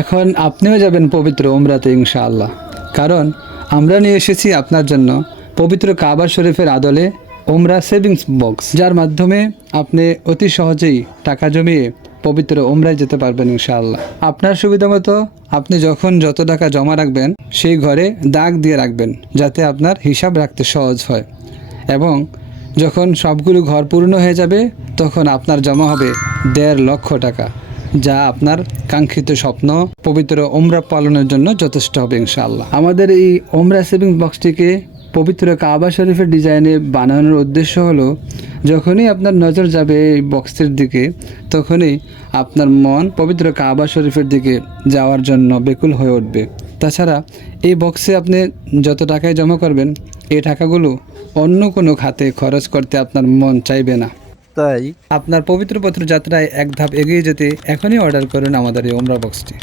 এখন আপনিও যাবেন পবিত্র উমরাতে ইনশাআল্লাহ, কারণ আমরা নিয়ে এসেছি আপনার জন্য পবিত্র কাবা শরীফের আদলে উমরা সেভিংস বক্স, যার মাধ্যমে আপনি অতি সহজেই টাকা জমিয়ে পবিত্র উমরায় যেতে পারবেন ইনশাআল্লাহ। আপনার সুবিধা মতো আপনি যখন যত টাকা জমা রাখবেন সেই ঘরে দাগ দিয়ে রাখবেন, যাতে আপনার হিসাব রাখতে সহজ হয়, এবং যখন সবগুলো ঘর পূর্ণ হয়ে যাবে তখন আপনার জমা হবে 1.5 লক্ষ টাকা, যা আপনার কাঙ্ক্ষিত স্বপ্ন পবিত্র উমরা পালনের জন্য যথেষ্ট হবে ইনশাআল্লাহ। আমাদের এই উমরা সেভিংস বক্সটিকে পবিত্র কাবা শরীফের ডিজাইনে বানানোর উদ্দেশ্য হলো, যখনই আপনার নজর যাবে এই বক্সের দিকে তখনই আপনার মন পবিত্র কাবা শরীফের দিকে যাওয়ার জন্য বেকুল হয়ে উঠবে। তাছাড়া এই বক্সে আপনি যত টাকায় জমা করবেন এই টাকাগুলো অন্য কোনো খাতে খরচ করতে আপনার মন চাইবে না। তাই আপনার পবিত্র পত্র যাত্রায় এক ধাপ এগিয়ে যেতে এখনই অর্ডার করুন আমাদের এই উমরা বক্সটি।